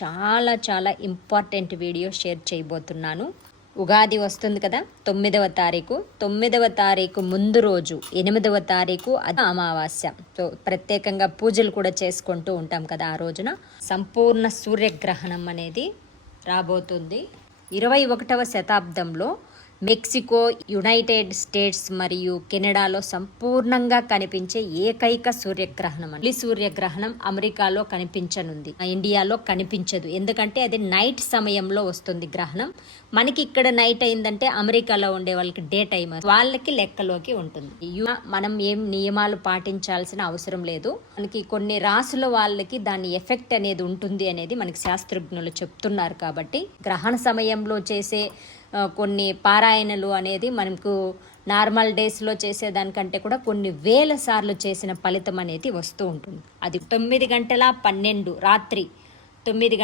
చాలా చాలా important video share చేయబోతున్నాను. ఉగాది వస్తుంది కదా, 9వ తారీఖు. 9వ తారీఖు ముందు రోజు 8వ తారీఖు అది అమావాస్య. సో ప్రత్యేకంగా పూజలు కూడా చేసుకుంటూ ఉంటాం కదా ఆ రోజున. సంపూర్ణ సూర్యగ్రహణం అనేది రాబోతుంది. 21వ శతాబ్దంలో మెక్సికో, యునైటెడ్ స్టేట్స్ మరియు కెనడాలో సంపూర్ణంగా కనిపించే ఏకైక సూర్యగ్రహణం. ఈ సూర్యగ్రహణం అమెరికాలో కనిపించనుంది, ఇండియాలో కనిపించదు. ఎందుకంటే అది నైట్ సమయంలో వస్తుంది గ్రహణం. మనకి ఇక్కడ నైట్ అయిందంటే అమెరికాలో ఉండే వాళ్ళకి డే టైం, వాళ్ళకి లెక్కలోకి ఉంటుంది. మనం ఏం నియమాలు పాటించాల్సిన అవసరం లేదు. మనకి కొన్ని రాసుల వాళ్ళకి దాని ఎఫెక్ట్ అనేది ఉంటుంది అనేది మనకి శాస్త్రజ్ఞులు చెప్తున్నారు. కాబట్టి గ్రహణ సమయంలో చేసే కొన్ని పారాయణలు అనేది మనకు నార్మల్ డేస్లో చేసేదానికంటే కూడా కొన్ని వేల సార్లు చేసిన ఫలితం అనేది వస్తూ ఉంటుంది. అది 9 గంటల 12 రాత్రి 9